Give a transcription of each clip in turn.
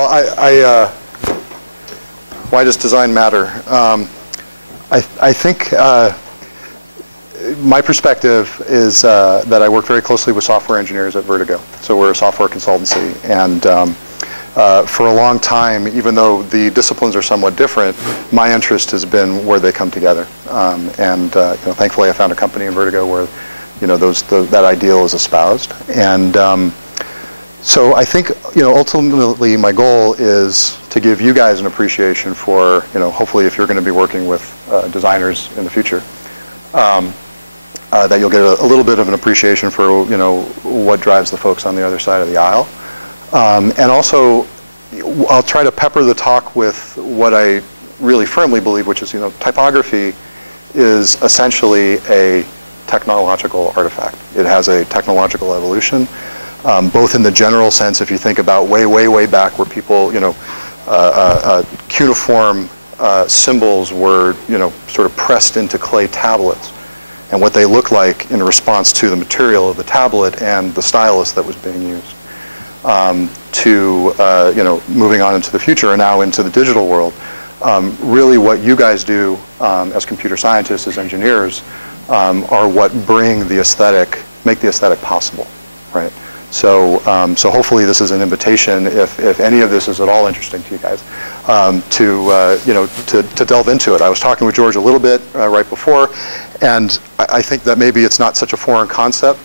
Well, why does design matter? I think my perspective is that I work very closely with software engineers at Vertigo. So we're a software consultancy, and for a long time, even though the disciplines are somewhat different, my interest has been where they come together. Thankfully, I found a company in Vertigo where that ideal is espoused. And so I think ultimately my goal is to give you guys an appreciation for hopefully if you're going to be working with designers in the future, that you'll get a little bit of an appreciation for what drives the folks on the other side of the aisle. And also, I'll try to pepper the talk with what I really firmly believe, which is, typography is essentially a technological artifact. It has a technological evolution, both in the general sense, if you think about way back where people, cuneiform symbols were, sort of pressed into clay tablets, and what they look like in response to the material of the tablet and the stylus that was being used. To moving on into the future and now into the digital world. Really what you guys do as computer scientists, as engineers, are what bring the aesthetic, make the aesthetic possible, right? So hopefully this is an invitation, if any of this is at all interesting to you guys, to delve into it. I was talking with George a little bit right before, and I think that maybe it's not such a foreign concept,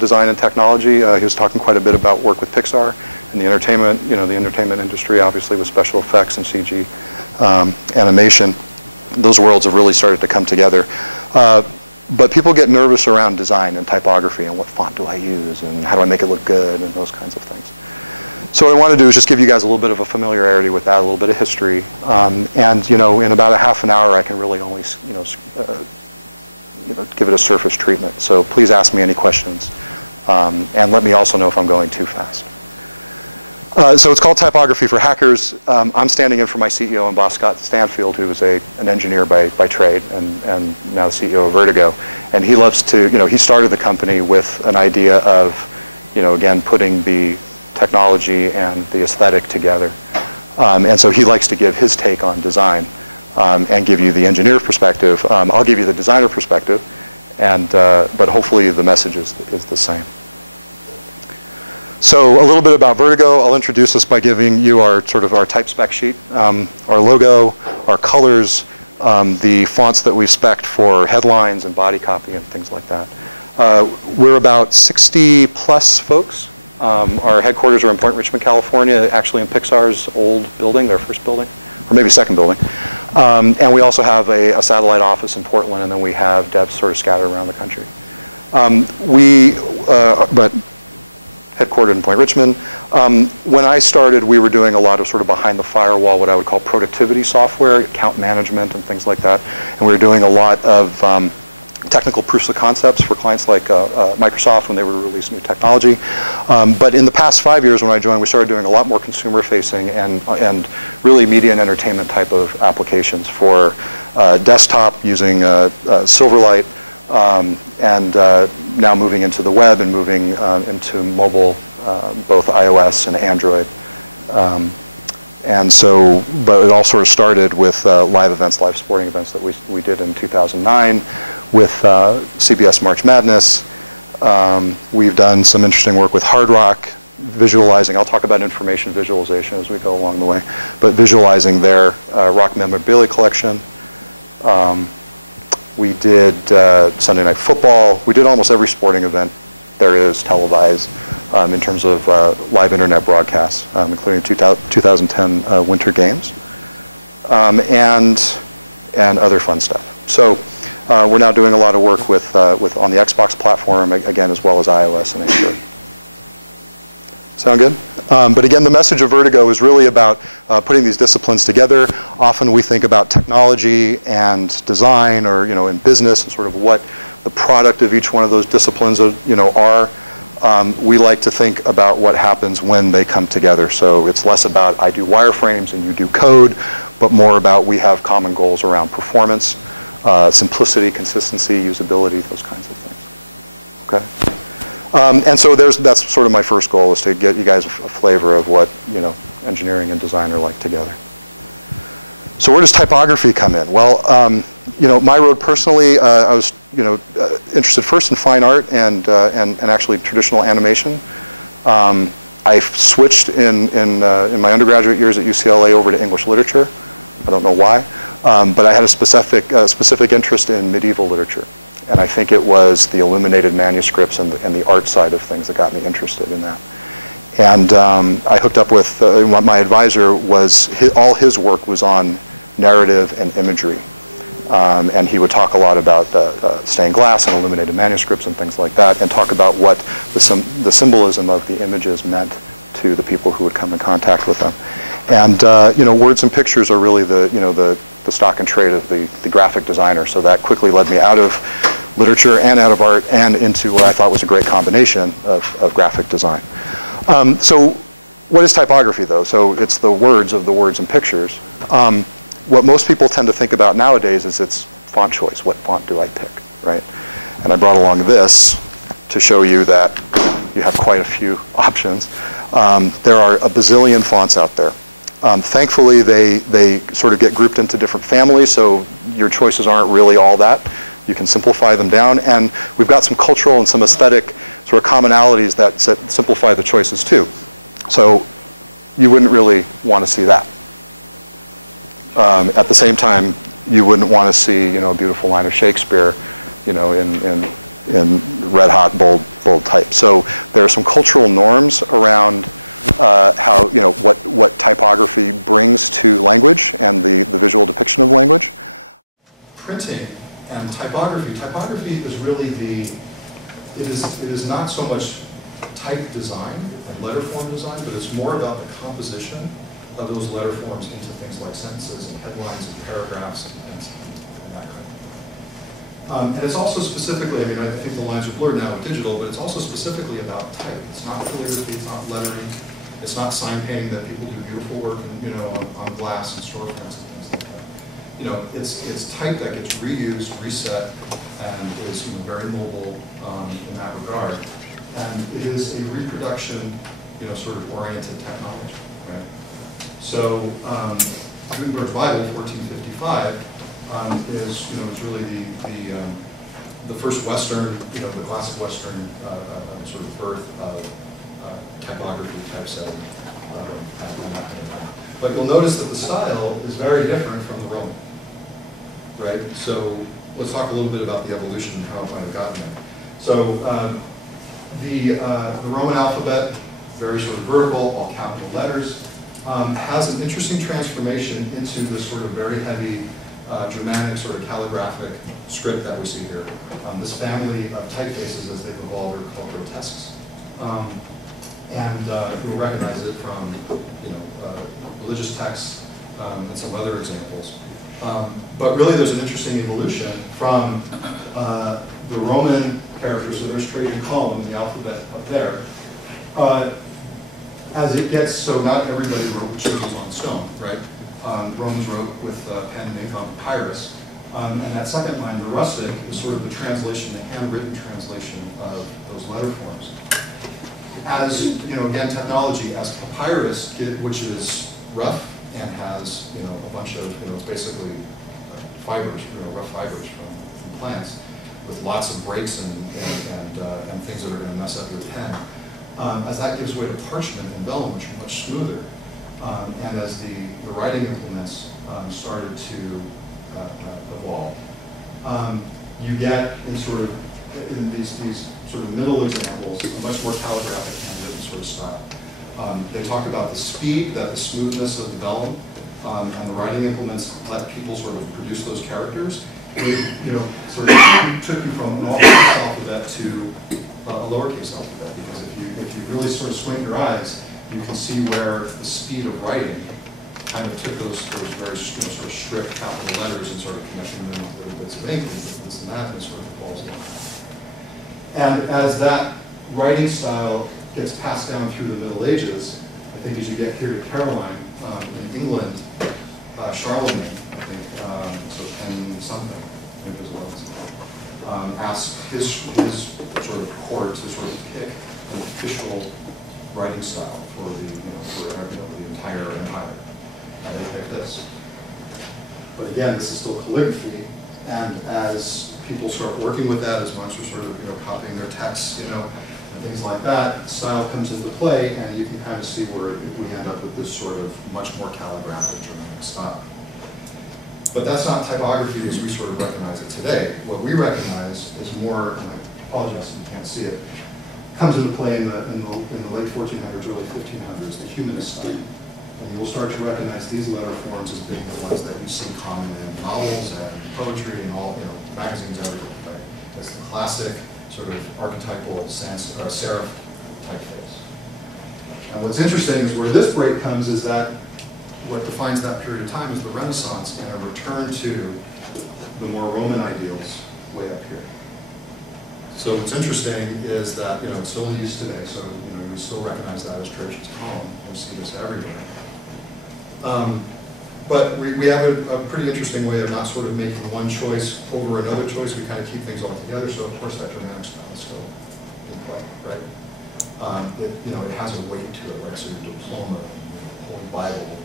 design and technology. He was talking quite a bit about work with Pixar and the entertainment, the entertainment industry, obviously with special effects and CG animation. Those worlds have really started to come together. But people get nervous around design and typography and what font do I use and how do I make it look good and those kinds of things. So what I want to do is just give you guys a little bit of a familiarity with that, a little bit of history, and in about a half an hour I can really only give it a surface treatment. So please ask me any questions, and let me also know if I'm going too fast. So it's called Typography for Hackers. I'm standing in for my CEO and boss, Scott Stanfield, who is an engineer by trade and now the CEO of Vertigo. And he loves to, he started the company with an idea of, again, putting the technology and the aesthetic together. And so he likes to give his take on design and give you the engineer perspective. I'll give you the designer perspective, but hopefully the message is the same. So a little bit about Vertigo. I'll introduce us by giving you our type spec sheet, our logo, our colors, the fonts that we've spec'd for headlines and body copy and things like that. We're about 60 plus folks. Our headquarters are in Point Richmond, California, actually in Pixar's old building, their first building, or maybe second building. And we also have a satellite office in Portland, and then we have devs sort of scattered around the country. But headquartered in Point Richmond. When I started, we were doing a lot of sort of behind the firewall, what I would call productivity software, account management and things like that. And we were doing a lot of technical proofs of concepts for clients like Microsoft when they would release new technology. But in the past 5 years when I joined, we started doing a lot more consumer facing and really media and entertainment type of applications for desktop using Silverlight, and now moving into the web and moving into mobile, both iOS and Android. And so, but it all sort of started with live events, live sporting events that we did in 2009 with CBS March Madness. We've done some interesting work with Hard Rock, visualizing. I'll talk about information visualization as we go along the way, but visualizing their rock memorabilia collection. We did Sunday Night Football. We did almost every sporting event there is televised in terms of live internet broadcasts, including 2010 Winter Games, and other fun stuff. So we're now doing a lot of work with on the Xbox platform, again, as well as iOS and Android. Sound good? But again, the message of Vertigo is really about putting these disciplines together. Often we think about technology and design, or in business, and sort of what the product of each one of those disciplines are. We like to think about what happens when they come together. So it's less about I do wireframes and you do code, but more about we have common goals around performance, simplicity, consistency, usability, those kinds of things. Okay. And so that's sort of my first goal, is to get you guys a flavor of what engineering and design are like together. So where does typography come in? Well, my road personally, I was interested first in fine art and actually traditional animation. I switched in my undergraduate years at UCLA over to English literature. I don't know why, but I had a specific interest in medieval literature, and I think it was the illuminated manuscripts and the art side of things that got me interested in that. And I hooked up with my advisor. All his work was on narrative and imagery. And he would talk a lot about stained glass and illuminated manuscripts and things like that, and talk about what the symbolism of the images meant to the people who would come in contact with them. And words and pictures are really the stock and trade of the graphic designer. So that quickly led me out of literature and out of art and into what I thought was a great combination of graphic design. So what is typography, though? So it's the words of the words and pictures. What most people tend to think about nowadays is its font choice. What font do I pick, right? And I brought along this to show you that you have quite a few options. There are a bazillion fonts out there. Thankfully, they sort of get grouped into different families, so your choices aren't really all that. You can simplify them down, and we've got some cultural and some aesthetic sort of commonalities that simplify the choices too. So you wouldn't really want to see that. At the same time, you wouldn't want to see, a beautiful line of Shakespeare, in red hot, bold type. So there are some cultural norms around how, what typography brings to language and the visual depiction of language. Printing and typography. Typography is really it is not so much type design and letter form design, but it's more about the composition of those letter forms into things like sentences and headlines and paragraphs and that kind of thing. And it's also specifically, I think the lines are blurred now with digital, but it's also specifically about type. It's not calligraphy, it's not lettering, it's not sign painting that people do beautiful work on glass and storefronts and things like that. It's type that gets reused, reset, and is very mobile in that regard. And it is a reproduction, sort of oriented technology, right? So Gutenberg's Bible, 1455, is really the first Western, the classic Western sort of birth of typography, typesetting, and that kind of thing. But you'll notice that the style is very different from the Roman, right? So let's talk a little bit about the evolution and how it might have gotten there. So the Roman alphabet, very sort of vertical, all capital letters. Has an interesting transformation into this sort of very heavy Germanic sort of calligraphic script that we see here. This family of typefaces, as they've evolved, are called grotesques. And you'll recognize it from religious texts and some other examples. But really there's an interesting evolution from the Roman characters, so there's Trajan column in the alphabet up there. As it gets, so not everybody wrote chisels on stone, right? Romans wrote with pen and ink on papyrus. And that second line, the rustic, is sort of the translation, the handwritten translation of those letter forms. As, again, technology, as papyrus, which is rough and has, a bunch of, it's basically fibers, rough fibers from plants with lots of breaks and things that are going to mess up your pen. As that gives way to parchment and vellum, which are much smoother, and as the writing implements started to evolve, you get in these sort of middle examples a much more calligraphic handwritten sort of style. They talk about the speed, the smoothness of the vellum, and the writing implements let people sort of produce those characters. It sort of took you from an all-caps alphabet to a lowercase alphabet, because if you really sort of squint your eyes, you can see where the speed of writing kind of took those very sort of strict capital letters and sort of connecting them with little bits of ink and this and that, and sort of evolves along. And as that writing style gets passed down through the Middle Ages, I think as you get here to Caroline, in England, Charlemagne, I think, so 10 something, I think as well, asked his sort of court to sort of pick an official writing style for the entire empire. And they picked this. But again, this is still calligraphy, and as people start working with that, as monks are sort of copying their texts, and things like that, style comes into play, and you can kind of see where we end up with this sort of much more calligraphic Germanic style. But that's not typography as we sort of recognize it today. What we recognize is more, and I apologize if you can't see it, comes into play in the late 1400s, early 1500s, the humanist style. And you will start to recognize these letter forms as being the ones that you see common in novels and poetry and all, magazines, everything, right? It's the classic sort of archetypal serif typeface. And what's interesting is where this break comes is that what defines that period of time is the Renaissance and a return to the more Roman ideals way up here. So what's interesting is that, it's still in use today, so, we still recognize that as Trajan's column. We'll see this everywhere. But we have a pretty interesting way of not sort of making one choice over another choice. We kind of keep things all together, so of course that Germanic style is still in play, right? It has a weight to it, right? So your diploma, Holy Bible,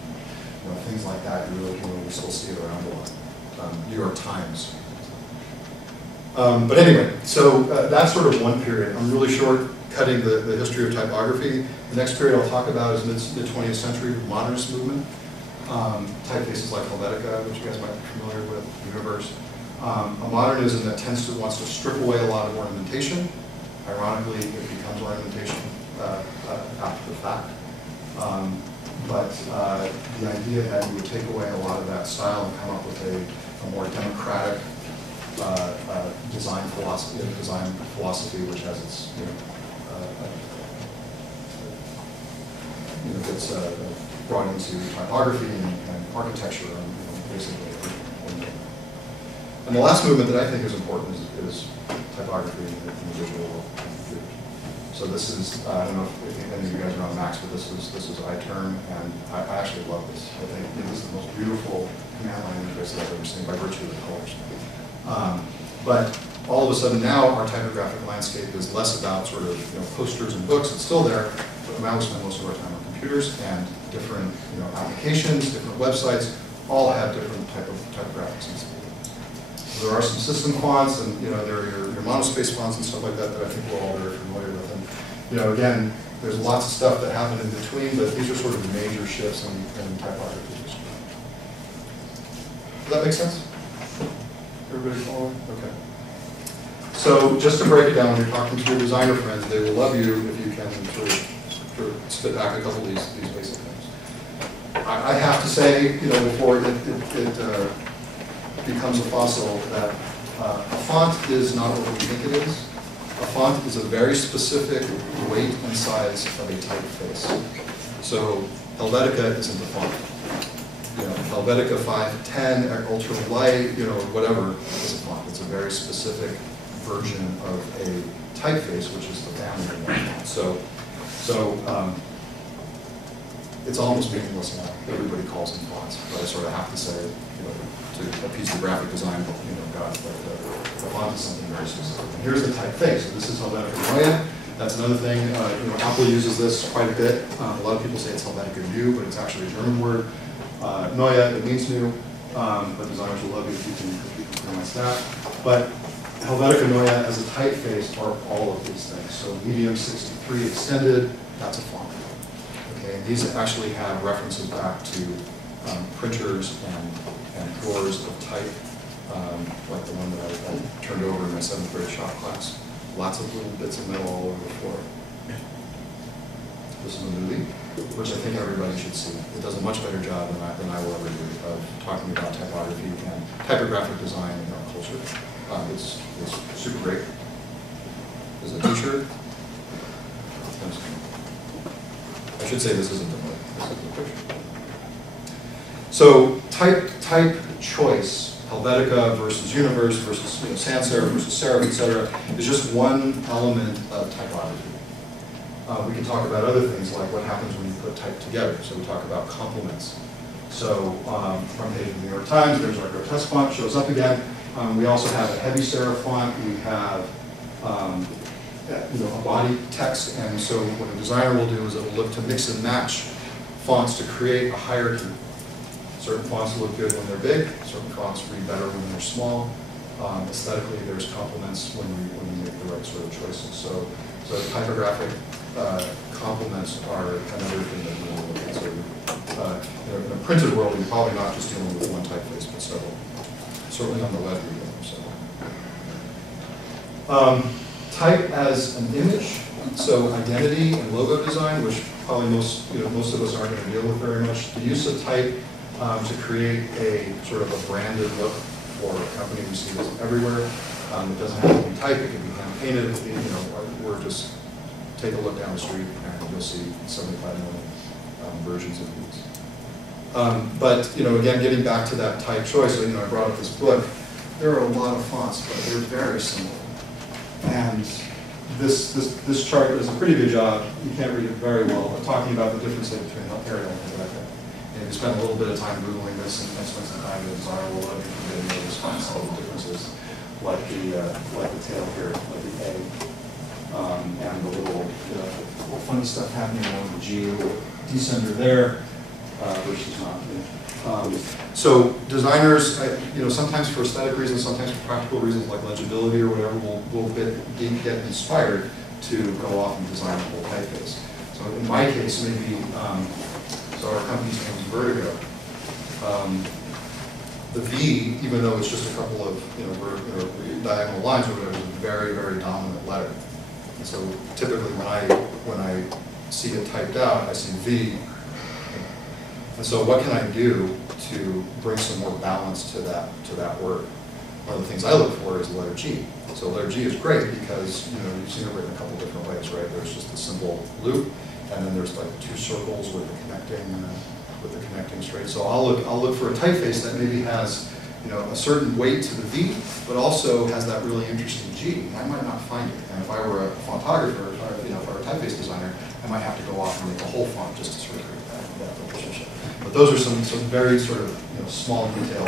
things like that, we still see it around a lot. New York Times. But anyway, so that's sort of one period. I'm really short-cutting the history of typography. The next period I'll talk about is mid-20th century modernist movement. Typefaces like Helvetica, which you guys might be familiar with, Universe. A modernism that wants to strip away a lot of ornamentation. Ironically, it becomes ornamentation after the fact. But the idea that you would take away a lot of that style and come up with a more democratic design philosophy, which has its it's brought into typography and architecture and basically. And the last movement that I think is important is typography in the visual world. So this is, I don't know if any of you guys are on Macs, but this is iTurn, and I actually love this. I think this is the most beautiful command line interface that I've ever seen by virtue of the colors. But all of a sudden now our typographic landscape is less about sort of posters and books. It's still there, but now we spend most of our time on computers, and different applications, different websites, all have different typographic sensibilities. So there are some system fonts, and there are your monospaced fonts and stuff like that that I think we're all very familiar with. And again, there's lots of stuff that happen in between, but these are sort of major shifts in typography history. Does that make sense? Everybody following? Okay. So just to break it down, when you're talking to your designer friends, they will love you if you can sort of spit back a couple of these basic things. I have to say, before it becomes a fossil, that a font is not what we think it is. A font is a very specific weight and size of a typeface. So Helvetica isn't a font. Helvetica 510 or ultra light, whatever is a font. It's a very specific version of a typeface, which is the family of that font. So it's almost meaningless now. Everybody calls them fonts, but I sort of have to say, to appease the graphic design, God, the font is something very specific. And here's the typeface. So this is Helvetica Neue. That's another thing. Apple uses this quite a bit. A lot of people say it's Helvetica New, but it's actually a German word. Neue, it means new, but designers will love you if you can pronounce that. But Helvetica Neue as a typeface are all of these things. So medium 63 extended, that's a font. Okay, and these actually have references back to printers and drawers of type, like the one that I turned over in my 7th grade shop class. Lots of little bits of metal all over the floor. This is a movie, which I think everybody should see. It does a much better job than I will ever do of talking about typography and typographic design in our culture. It's super great. This is a t-shirt. I should say this isn't the movie. This is the picture. So type choice, Helvetica versus Universe versus sans serif versus serif, etc., is just one element of typography. We can talk about other things like what happens when you put type together. So we talk about complements. So front page of the New York Times, there's our grotesque font, shows up again. We also have a heavy serif font. We have a body text, and so what a designer will do is it'll look to mix and match fonts to create a hierarchy. Certain fonts look good when they're big, certain fonts read better when they're small. Aesthetically, there's complements when you make the right sort of choices. So typographic complements are another thing that you want to look at. So in a printed world, you're probably not just dealing with one typeface, but several. Certainly on the web, we have several. Type as an image, so identity and logo design, which probably most of us aren't going to deal with very much. The use of type to create a sort of a branded look for a company. We see this everywhere. It doesn't have to be type; it can be hand painted. We're just take a look down the street and you'll see 75 million versions of these. But again, getting back to that type choice. So, I brought up this book. There are a lot of fonts, but they're very simple. And this chart does a pretty good job. You can't read it very well, but talking about the difference between Arial and Vertigo. And you spend a little bit of time Googling this and spend some time in the design world, you can get into response to the differences, like the tail here, like the A, and the little funny stuff happening along the G, a little descender there, versus not. So designers, sometimes for aesthetic reasons, sometimes for practical reasons like legibility or whatever, will get inspired to go off and design a whole typeface. So in my case, maybe, so our company's name is Vertigo. The V, even though it's just a couple of diagonal lines or whatever, is a very, very dominant letter. And so typically when I see it typed out, I see V. And so what can I do to bring some more balance to that word? One of the things I look for is the letter G. So letter G is great because you've seen it written a couple different ways, right? There's just the simple loop, and then there's like two circles with the connecting straight. So I'll look for a typeface that maybe has a certain weight to the V, but also has that really interesting G. I might not find it, and if I were a fontographer, or a typeface designer, I might have to go off and make a whole font just to sort of create that relationship. But those are some very sort of small details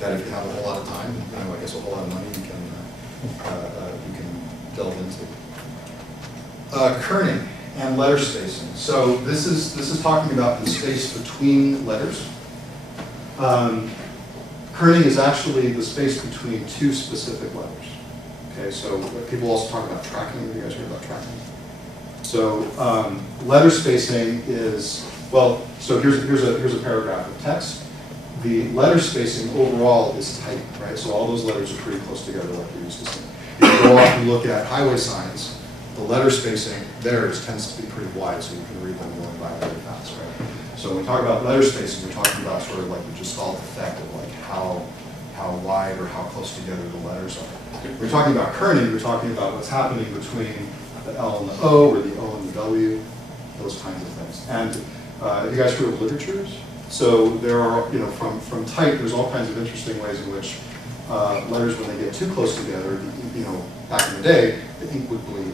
that if you have a whole lot of time, I guess a whole lot of money, you can delve into. Kerning and letter spacing. So this is talking about the space between letters. Kerning is actually the space between two specific letters. Okay, so people also talk about tracking. Have you guys heard about tracking? So letter spacing is, well, so here's a paragraph of text. The letter spacing overall is tight, right? So all those letters are pretty close together, like you used to say. If you go off and look at highway signs, the letter spacing there tends to be pretty wide, so you can read them going by very fast, right? So when we talk about letter spacing, we're talking about sort of like the gestalt effect of like how wide or how close together the letters are. When we're talking about kerning, we're talking about what's happening between the L and the O, or the O and the W, those kinds of things. And have you guys heard of ligatures? So there are, from type, there's all kinds of interesting ways in which letters, when they get too close together, back in the day, the ink would bleed,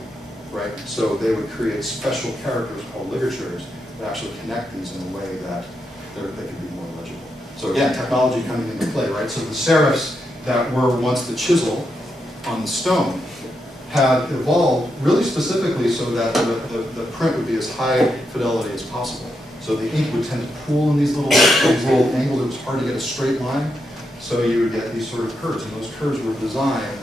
right? So they would create special characters called ligatures that actually connect these in a way that they could be more legible. So again, technology coming into play, right? So the serifs that were once the chisel on the stone have evolved really specifically so that the print would be as high fidelity as possible. So the ink would tend to pool in these little angles. It was hard to get a straight line. So you would get these sort of curves. And those curves were designed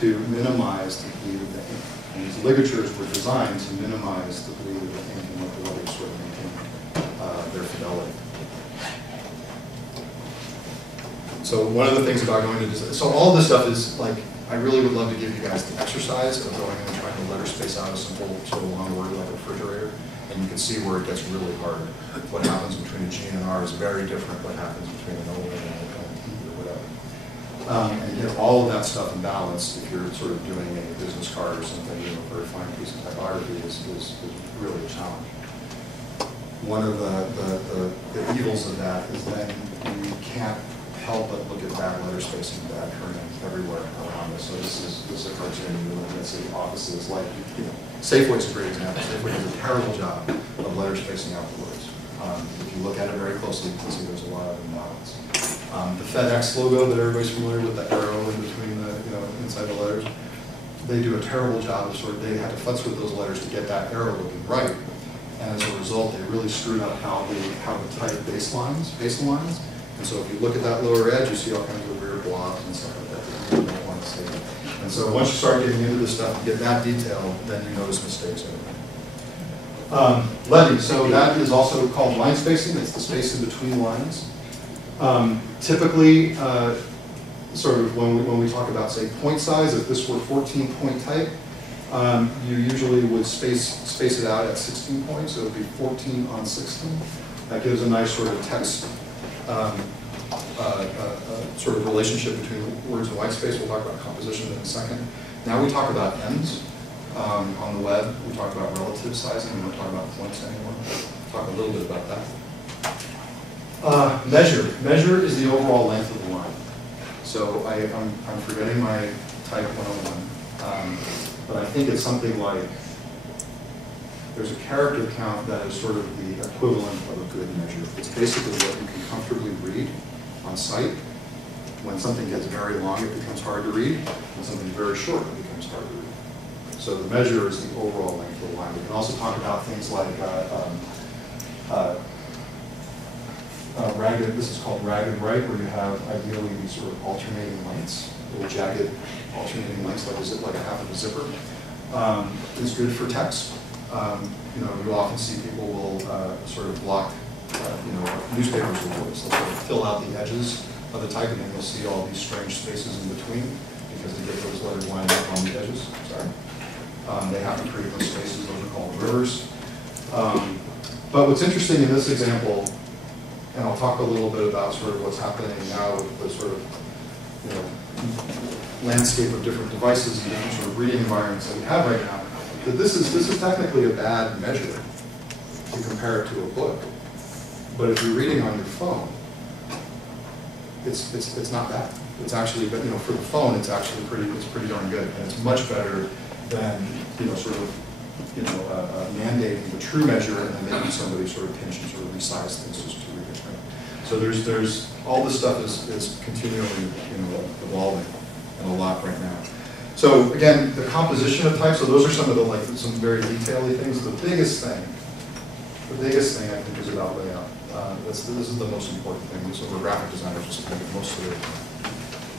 to minimize the bleed of the ink. And these ligatures were designed to minimize the bleed of the ink and let the letters sort of maintain their fidelity. So one of the things about going to design, so all this stuff is like, I really would love to give you guys the exercise of going and trying to letter space out a simple sort of long word like refrigerator. And you can see where it gets really hard. What happens between a G and an R is very different what happens between an O and an E or whatever. And get all of that stuff in balance if you're sort of doing a business card or something, a very fine piece of typography is really a challenge. One of the evils of that is then you can't help but look at bad letter spacing and bad kerning everywhere around us. So this is a cartoon you're looking at city offices like, Safeway is a great example. Safeway does a terrible job of letter spacing out the words. If you look at it very closely, you can see there's a lot of imbalance. The FedEx logo that everybody's familiar with, the arrow in between the, inside the letters, they do a terrible job of they had to futz with those letters to get that arrow looking right. And as a result, they really screwed up how the type baselines. And so if you look at that lower edge, you see all kinds of weird blobs and stuff like that that you don't want to see. And so once you start getting into this stuff and get that detailed, then you notice mistakes. Leading, so that is also called line spacing. It's the space in between lines. Typically, sort of when we talk about, say, point size, if this were 14-point type, you usually would space it out at 16 points, so it would be 14 on 16. That gives a nice sort of text sort of relationship between words and white space. We'll talk about composition in a second. Now we talk about ems on the web. We talk about relative sizing. We don't talk about points anymore. We'll talk a little bit about that. Measure. Measure is the overall length of the line. So I'm forgetting my type 101, but I think it's something like, there's a character count that is sort of the equivalent of a good measure. It's basically what you can comfortably read on sight. When something gets very long, it becomes hard to read. When something very short, it becomes hard to read. So the measure is the overall length of the line. We can also talk about things like ragged, this is called ragged right, where you have ideally these sort of alternating lengths, little jagged alternating lengths like a half of a zipper. Is good for text. You often see people will sort of block, newspapers will do this. They'll sort of fill out the edges of the type, and then you'll see all these strange spaces in between, because to get those letters lined up on the edges, they have to create those spaces. Those are called rivers. But what's interesting in this example, and I'll talk a little bit about sort of what's happening now with the sort of landscape of different devices and different sort of reading environments that we have right now. That this is technically a bad measure to compare it to a book, but if you're reading on your phone, it's not bad. It's actually, for the phone, it's actually pretty darn good, and it's much better than sort of mandating the true measure and then making somebody sort of pinch and sort of resize things just to read it. Right? So there's all this stuff is continually evolving and a lot right now. So again, the composition of types. So those are some of the some very detailed things. The biggest thing I think is about layout. This is the most important thing. So we're graphic designers, just think most of it.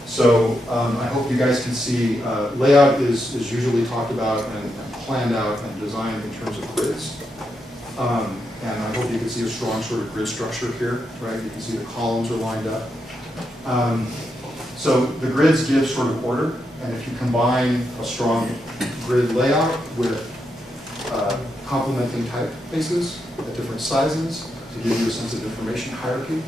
So I hope you guys can see layout is usually talked about and planned out and designed in terms of grids. And I hope you can see a strong sort of grid structure here, right? You can see the columns are lined up. So the grids give sort of order, and if you combine a strong grid layout with complementing typefaces at different sizes to give you a sense of information hierarchy,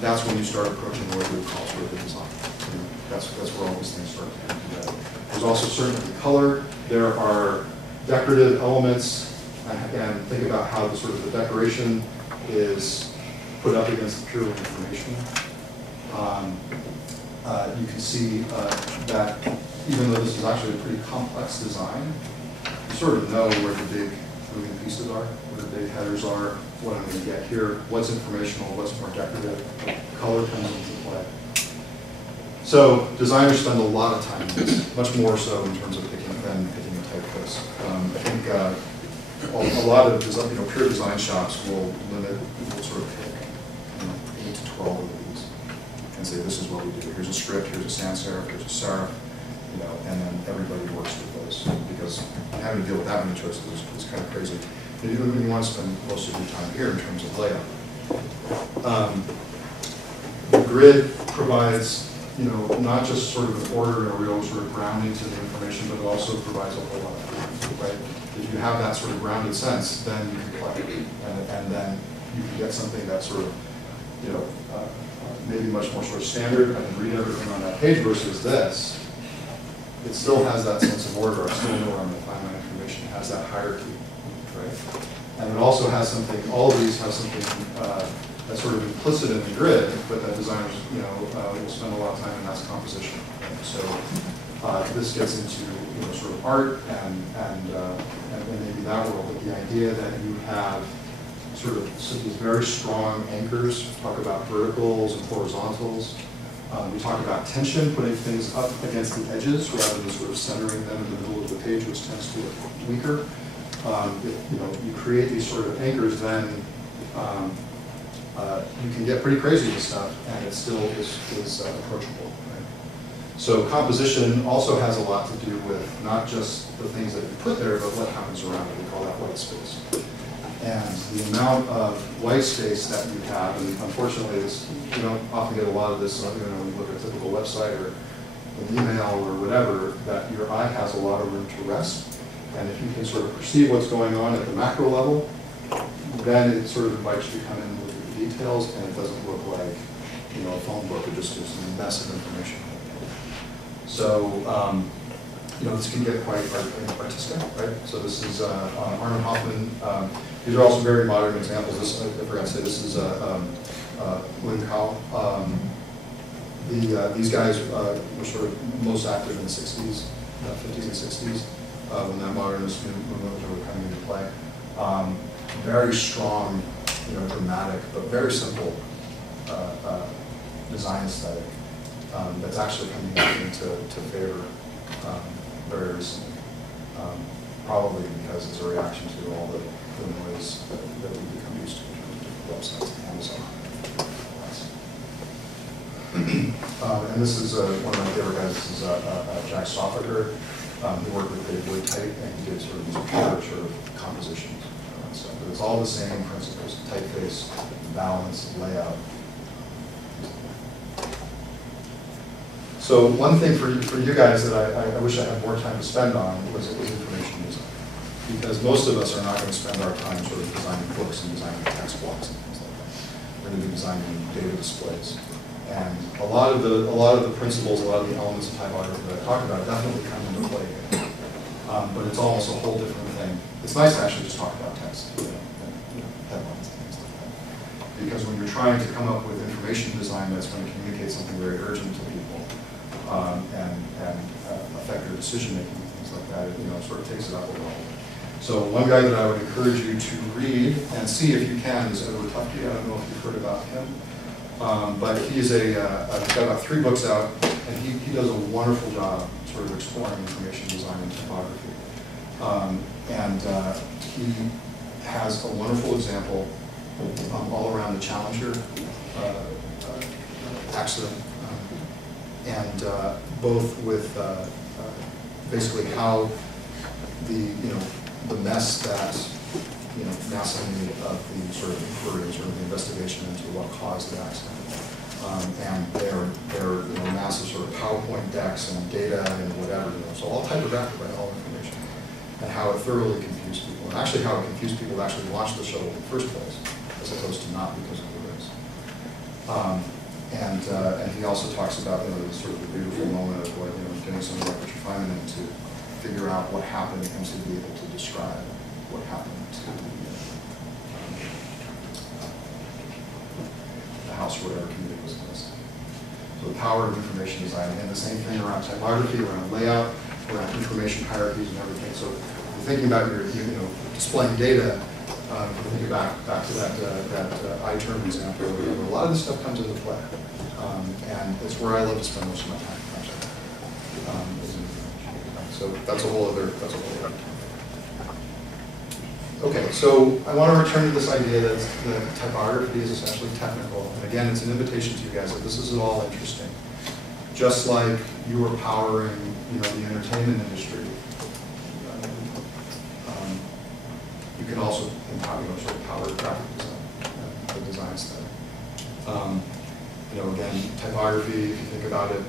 that's when you start approaching what we would call sort of the design. And that's where all these things start to come together. There's also certainly color. There are decorative elements, and think about how the sort of the decoration is put up against the pure information. You can see that even though this is actually a pretty complex design, you sort of know where the big moving pieces are, where the big headers are, what I'm going to get here, what's informational, what's more decorative. Color comes into play. So designers spend a lot of time on this, much more so in terms of picking a typeface. I think a lot of pure design shops will sort of pick 8 to 12 of these and say this is what we do. Here's a script, here's a sans serif, here's a serif, and then everybody works with those, because having to deal with that many choices is kind of crazy. You want to spend most of your time here in terms of layout. The grid provides, not just sort of an order and a real sort of grounding to the information, but it also provides a whole lot of freedom, right? If you have that sort of grounded sense, then you can play, and then you can get something that's sort of, maybe much more sort of standard. I can read everything on that page versus this. It still has that sense of order. I still know where I'm going to find my information. It has that hierarchy, right? And it also has something. All of these have something that's sort of implicit in the grid, but that designers, will spend a lot of time in. That's composition. Right? So this gets into sort of art and maybe that world. But the idea that you have sort of these very strong anchors, talk about verticals and horizontals, We talk about tension, putting things up against the edges rather than sort of centering them in the middle of the page, which tends to look weaker. You create these sort of anchors, then you can get pretty crazy with stuff, and it still is approachable. Right? So composition also has a lot to do with not just the things that you put there, but what happens around it. We call that white space. And the amount of white space that you have, and unfortunately, you don't often get a lot of this when you look at a typical website or an email or whatever, that your eye has a lot of room to rest. And if you can sort of perceive what's going on at the macro level, then it sort of invites you to come in and look at the details, and it doesn't look like a phone book. It just gives some massive information. So this can get quite artistic, right? So this is Arnold Hoffman. These are also very modern examples. This, I forgot to say, this is William Cowell. These guys were sort of most active in the 60s, 50s and 60s, when that modernist movement was really coming into play. Very strong, dramatic, but very simple design aesthetic that's actually coming back into favor very recently. Probably because it's a reaction to all the noise that we've become used to with websites and Amazon. And this is one of my favorite guys. This is Jack Stoffaker. He worked with David Woodtype, and he did sort of these pure sort of compositions. But it's all the same principles: typeface, balance, layout. So one thing for you guys that I wish I had more time to spend on was information design. Because most of us are not going to spend our time sort of designing books and designing text blocks and things like that. We're going to be designing data displays. And a lot of the principles, a lot of the elements of typography that I talked about definitely come into play here. But it's almost a whole different thing. It's nice to actually just talk about text, headlines and things like that. Because when you're trying to come up with information design that's going to communicate something very urgent to people and affect your decision making and things like that, it sort of takes it up a level. So one guy that I would encourage you to read and see if you can is Edward Tufte. I don't know if you've heard about him. But he's he's got about 3 books out, and he does a wonderful job sort of exploring information design and typography. He has a wonderful example all around the Challenger accident, and both with basically how the mess that NASA made of the sort of inquiries or the investigation into what caused the accident, and their massive sort of PowerPoint decks and data and whatever, so all typographic, right, all information, and how it thoroughly confused people, and actually how it confused people to actually launch the show in the first place, as opposed to not because of the race. And he also talks about the sort of the beautiful moment of like getting someone like Richard Feynman to figure out what happened and to be able to describe what happened to the house where our community was missed. So the power of information design, and the same thing around typography, around layout, around information hierarchies and everything. So you're thinking about your displaying data. Think back to that iTerm example. A lot of this stuff comes into play, and it's where I love to spend most of my time. So that's a whole other. Okay, so I want to return to this idea that typography is essentially technical. And again, it's an invitation to you guys that this is all interesting. Just like you are powering, the entertainment industry, you can also empower, sort of power graphic design, the design style. Again, typography, if you think about it,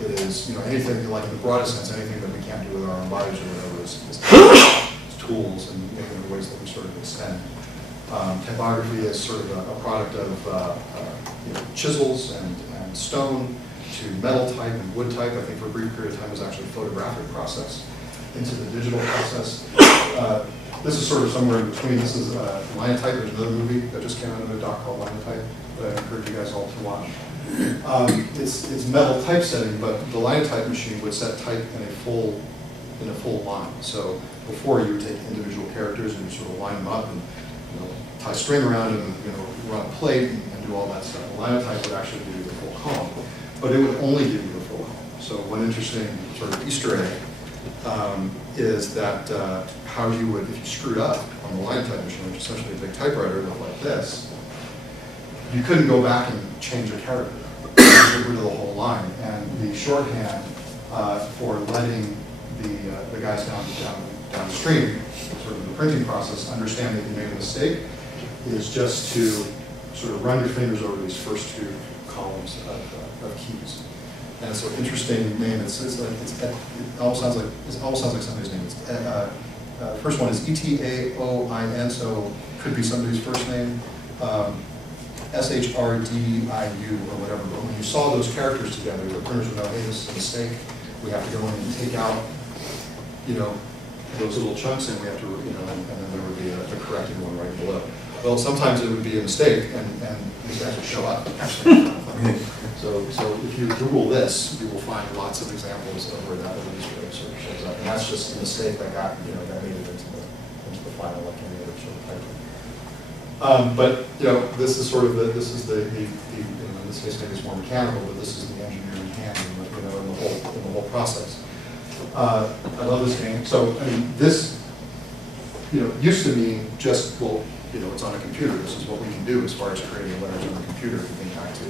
it is, anything, like in the broadest sense, anything that we can't do with our own bodies or whatever is tools and making the ways that we sort of extend. Typography is sort of a product of chisels and stone to metal type and wood type. I think for a brief period of time it was actually a photographic process into the digital process. This is sort of somewhere in between. This is Linotype. There's another movie that just came out, another doc called Linotype that I encourage you guys all to watch. It's metal typesetting, but the Linotype machine would set type in a full line. So before you would take individual characters and you sort of line them up and tie string around them, run a plate and do all that stuff. The Linotype would actually do the full column. but it would only give you the full column. So one interesting sort of Easter egg is that how you would, if you screwed up on the line type machine, which essentially a big typewriter looked like this, you couldn't go back and change a character. Get rid of the whole line. And the shorthand for letting the guys downstream, sort of the printing process, understand that they made a mistake is just to sort of run your fingers over these first two columns of keys. And it's an interesting name. It almost sounds like somebody's name. The first one is E-T-A-O-I-N, so could be somebody's first name. S-H-R-D-I-U or whatever. But when you saw those characters together, the printers would know, hey, this is a mistake. We have to go in and take out, those little chunks, and we have to, and then there would be the corrected one right below. Well, sometimes it would be a mistake, and these guys would show up, actually. So if you Google this, you will find lots of examples of where that sort of shows up. And that's just a mistake that got, that made it into the final but this is sort of in this case maybe it's more mechanical, but this is the engineering hand in the whole process. I love this game. So I mean, this used to mean just it's on a computer. This is what we can do as far as creating letters on the computer. If you think back to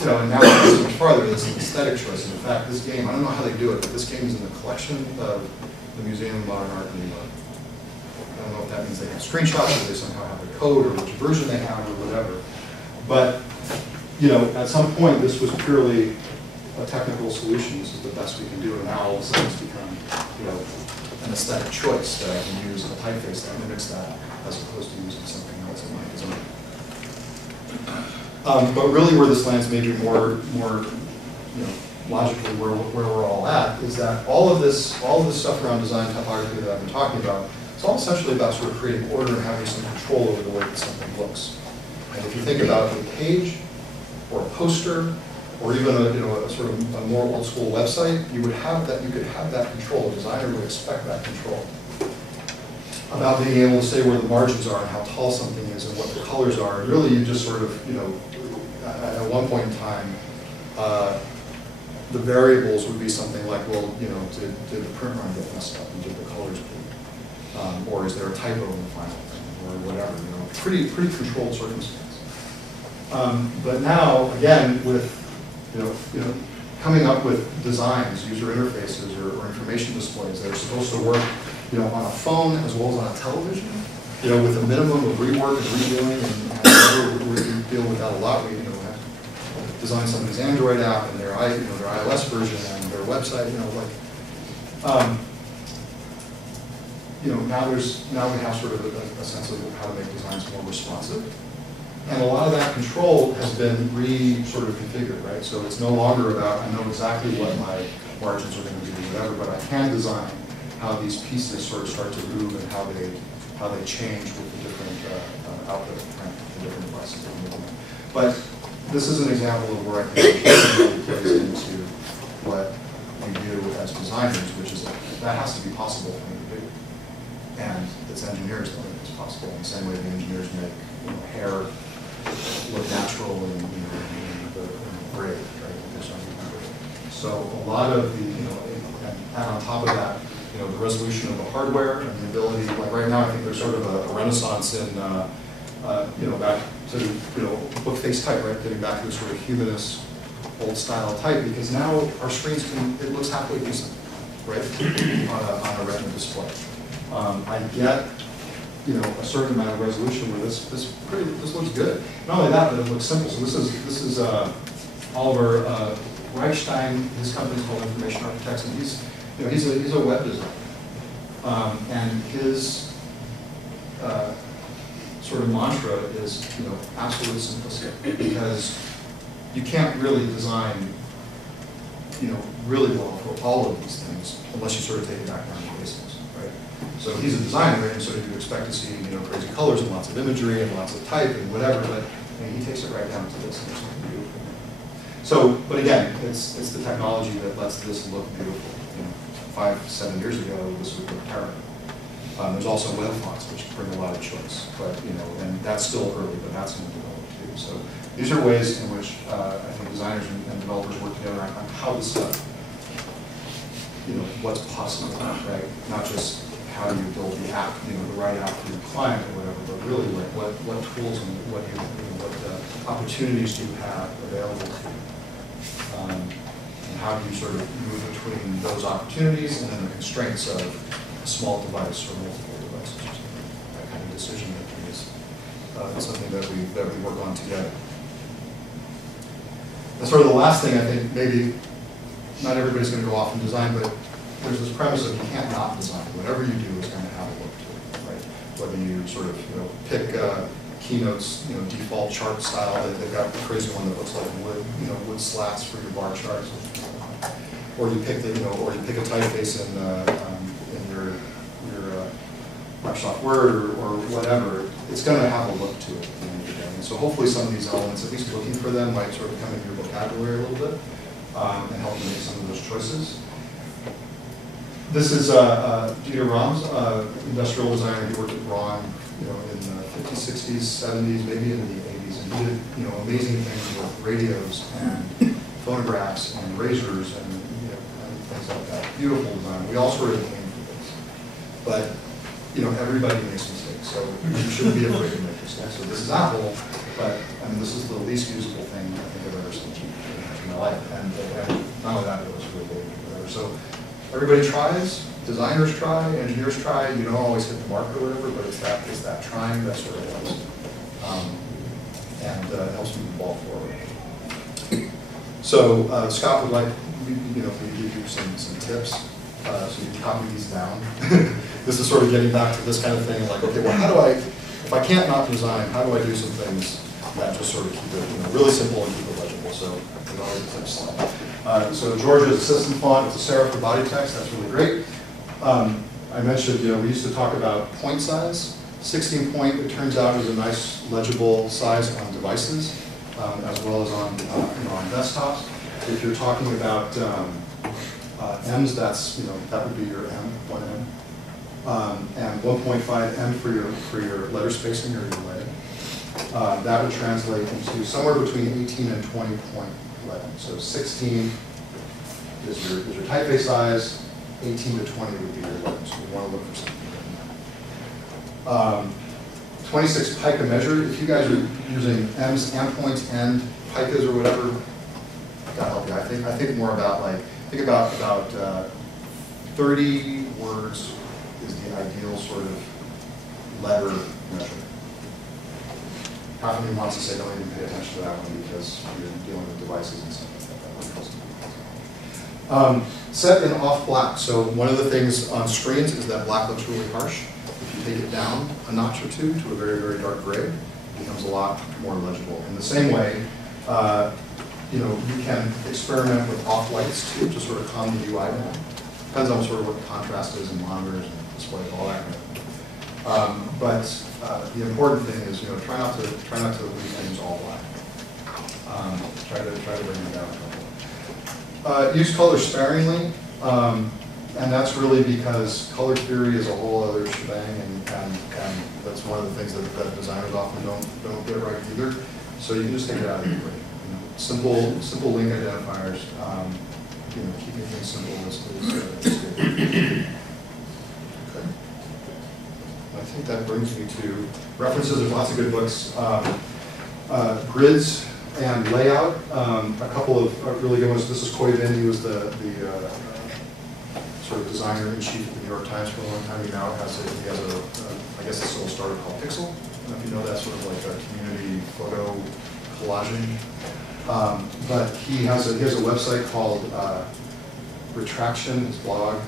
and now it's so much farther. It's an aesthetic choice. And in fact, this game, I don't know how they do it, but this game is in the collection of the Museum of Modern Art in New York. I don't know if that means they have screenshots or they somehow have the code or which version they have or whatever. But at some point, this was purely a technical solution. This is the best we can do, and now all of a sudden it's become an aesthetic choice that I can use in a typeface that mimics that, as opposed to using something else in my design. But really, where this lands maybe more logically where we're all at is that all of this stuff around design typography that I've been talking about, it's all essentially about sort of creating order and having some control over the way that something looks. And if you think about a page or a poster or even a sort of a more old school website, you could have that control. A designer would expect that control. About being able to say where the margins are and how tall something is and what the colors are. And really, you just sort of, at one point in time, the variables would be something like, well, did the print run get messed up and did the colors bleed? Or is there a typo in the final thing or whatever? Pretty controlled circumstance. But now, again, with coming up with designs, user interfaces, or information displays that are supposed to work, on a phone as well as on a television, with a minimum of rework and redoing, and we deal with that a lot. We have to design somebody's Android app and their iOS version and their website, now we have sort of a sense of how to make designs more responsive. And a lot of that control has been sort of configured, right? So it's no longer about, I know exactly what my margins are going to be, whatever, but I can design how these pieces sort of start to move and how they change with the different output and the different processes that we're moving. But this is an example of where I think it plays into what we do as designers, which is that has to be possible for me to do. And it's engineers that make this possible in the same way the engineers make hair look natural and the braid, right? So a lot of the, and on top of that, the resolution of the hardware and the ability, like right now, I think there's sort of a renaissance in, back to, book face type, right? Getting back to a sort of humanist, old style type, because now our screens it looks halfway decent, right? on a retina display. I get, a certain amount of resolution where this looks good. Not only that, but it looks simple. So this is Oliver Reichstein. His company's called Information Architects, and he's a web designer. And his sort of mantra is absolute simplicity, because you can't really design really well for all of these things unless you sort of take it back down to basics, right? So he's a designer, and so you expect to see crazy colors and lots of imagery and lots of type and whatever, but he takes it right down to this. And there's something beautiful. So, but again, it's the technology that lets this look beautiful. 5-7 years ago, this would look terrible. There's also web fonts, which bring a lot of choice, but and that's still early, but that's going to develop too. So these are ways in which I think designers and developers work together on how this stuff, what's possible, right? Not just how do you build the app, the right app for your client or whatever, but really like what tools and what opportunities do you have available to you. And how do you sort of move between those opportunities and then the constraints of a small device or multiple devices or something. That kind of decision making is something that we work on together. And sort of the last thing, I think, maybe not everybody's going to go off and design, but there's this premise of you can't not design. Whatever you do is going to have a look to it, right? Whether you sort of pick Keynote's default chart style, that they've got the crazy one that looks like wood, wood slats for your bar charts, or you pick or you pick a typeface in your Microsoft Word or whatever. It's going to have a look to it at the end of the day. And so hopefully some of these elements, at least looking for them, might sort of come into your vocabulary a little bit and help you make some of those choices. This is Dieter Rahm's industrial designer. He worked at Braun, in the 50s, 60s, 70s, maybe into the 80s, and he did, amazing things with radios and phonographs and razors and things like that. Beautiful design. We all sort of aim for this, but everybody makes mistakes, so you shouldn't be afraid to make mistakes. So this is Apple, but I mean, this is the least usable thing I think I've ever seen in my life, and none of that was really good. So everybody tries, designers try, engineers try. You don't always hit the mark or whatever, but it's that trying that sort of helps, and it helps move the ball forward. So Scott would like to give you some tips, so you can copy these down. This is sort of getting back to this kind of thing, like, okay, well, how do I, if I can't not design, how do I do some things that just sort of keep it really simple and keep it legible? So there's always a tip slide. So Georgia's a system font, it's a serif for body text, that's really great. I mentioned, we used to talk about point size. 16 point, it turns out, is a nice legible size on devices, as well as on desktops. If you're talking about M's, that's, that would be your M, 1M. And 1.5 M for your letter spacing or your letter. That would translate into somewhere between 18 and 20.11. So 16 is your typeface size, 18 to 20 would be your letter. So we want to look for something. 26 pica measure. If you guys are using M's, M points, and picas or whatever, God help you. I think more about think about 30 words is the ideal sort of letter measure. Half of me wants to say don't even pay attention to that one because you're dealing with devices and stuff like that. Set in off black. So one of the things on screens is that black looks really harsh. If you take it down a notch or two to a very, very dark gray, it becomes a lot more legible. In the same way, you can experiment with off whites too to sort of calm the UI down. Depends on sort of what the contrast is in monitors and displays, all that kind of thing. But the important thing is, try not to read things all black. Try to bring it down. Use color sparingly, and that's really because color theory is a whole other shebang, and that's one of the things that designers often don't get right either. So you can just take it out of the equation. Simple link identifiers. Keeping things simple is good. Okay. I think that brings me to references. There's lots of good books. Grids and layout. A couple of really good ones. This is Coy Vin. He was the sort of designer-in-chief at the New York Times for a long time. He now has I guess it's still started called Pixel. I don't know if you know that, sort of like a community photo collaging. But he has a website called Retraction, his blog,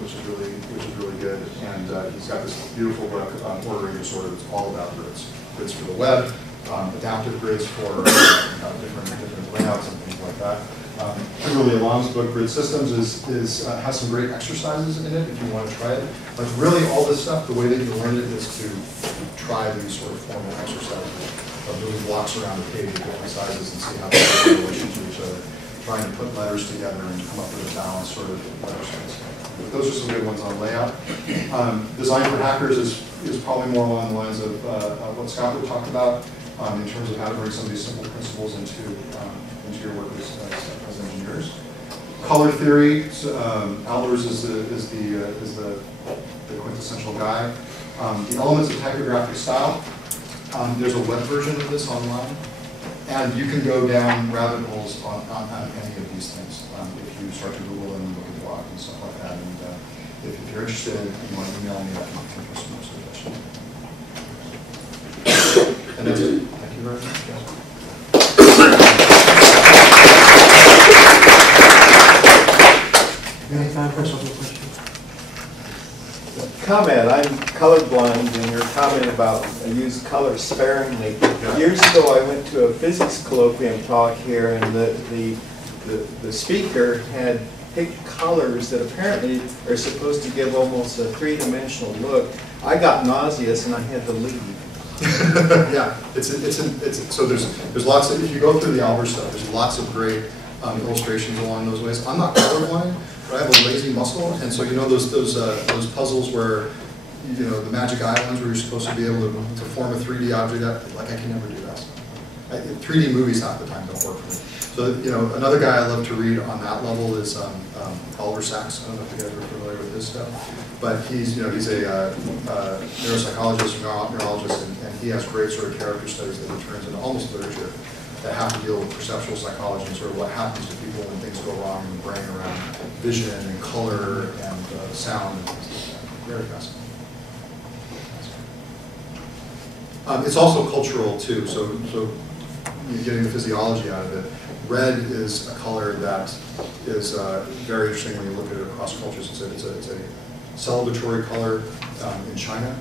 which is really good, and he's got this beautiful book, Ordering Disorder, that's all about grids for the web, adaptive grids for different layouts and things like that. Really, Alon's book, Grid Systems, has some great exercises in it if you want to try it. Like really, all this stuff, the way that you learn it is to try these sort of formal exercises of doing blocks around the page of different sizes and see how they relate to each other. Trying to put letters together and come up with a balanced sort of letter size. But those are some good ones on layout. Design for hackers is probably more along the lines of what Scott would talk about. in terms of how to bring some of these simple principles into your work as engineers. Color theory, Albers is the quintessential guy. The elements of typographic style. There's a web version of this online, and you can go down rabbit holes on any of these things if you start to Google them and look at the blog and stuff like that. And if you're interested, you want to email me, I can think of some more suggestions. And that's it. Thank you very much. Any time for some questions? Comment, I'm colorblind, and your comment about I use color sparingly. Years ago I went to a physics colloquium talk here, and the speaker had picked colors that apparently are supposed to give almost a three-dimensional look. I got nauseous and I had to leave. Yeah, so there's lots of, if you go through the Albers stuff, there's lots of great illustrations along those ways. I'm not colorblind, but I have a lazy muscle, and so you know those puzzles where, you know, the Magic Islands where you're supposed to be able to form a 3D object, like I can never do that. 3D movies half the time don't work for me. So, you know, another guy I love to read on that level is Oliver Sacks. I don't know if you guys are familiar with his stuff, but he's a neuropsychologist, neurologist, and he has great sort of character studies that he turns into almost literature that have to deal with perceptual psychology and sort of what happens to people when things go wrong in the brain around vision and color and sound and things like that. Very fascinating. It's also cultural too, so you're getting the physiology out of it. Red is a color that is very interesting when you look at it across cultures. It's a celebratory color in China.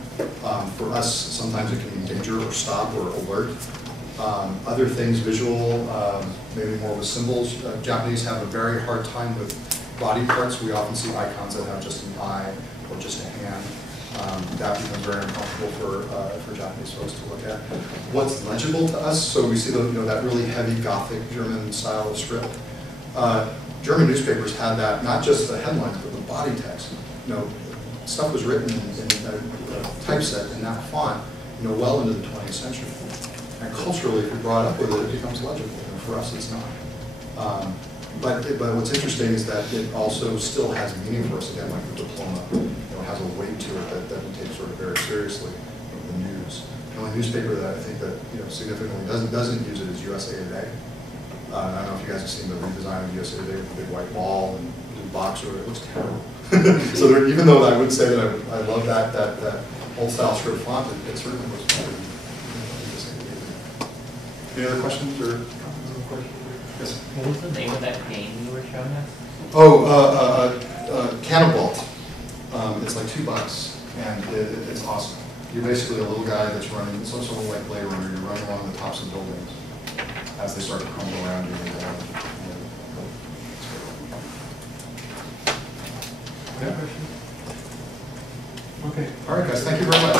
For us, sometimes it can mean danger or stop or alert. Other things, visual, maybe more with symbols. Japanese have a very hard time with body parts. We often see icons that have just an eye or just a hand. That becomes very uncomfortable for Japanese folks to look at. What's legible to us? So we see that really heavy Gothic German style of script. German newspapers had that, not just the headlines, but the body text. Stuff was written in typeset in that font, well into the 20th century. And culturally, if you're brought up with it, it becomes legible. And for us, it's not. But what's interesting is that it also still has meaning for us. Again, like a diploma, has a weight to it that we take sort of very seriously in the news. The only newspaper that I think that significantly doesn't use it is USA Today. I don't know if you guys have seen the redesign of USA Today with the big white ball and blue box or whatever. It looks terrible. So even though I would say that I love that old style script font, it certainly looks better. Any other questions or questions? Yes. What was the name of that game you were showing us? Cannibalt. It's like $2, and it's awesome. You're basically a little guy that's running, it's sort of like Blade Runner, you're running along the tops of buildings as they start to crumble around you. Okay. All right, guys, thank you very much.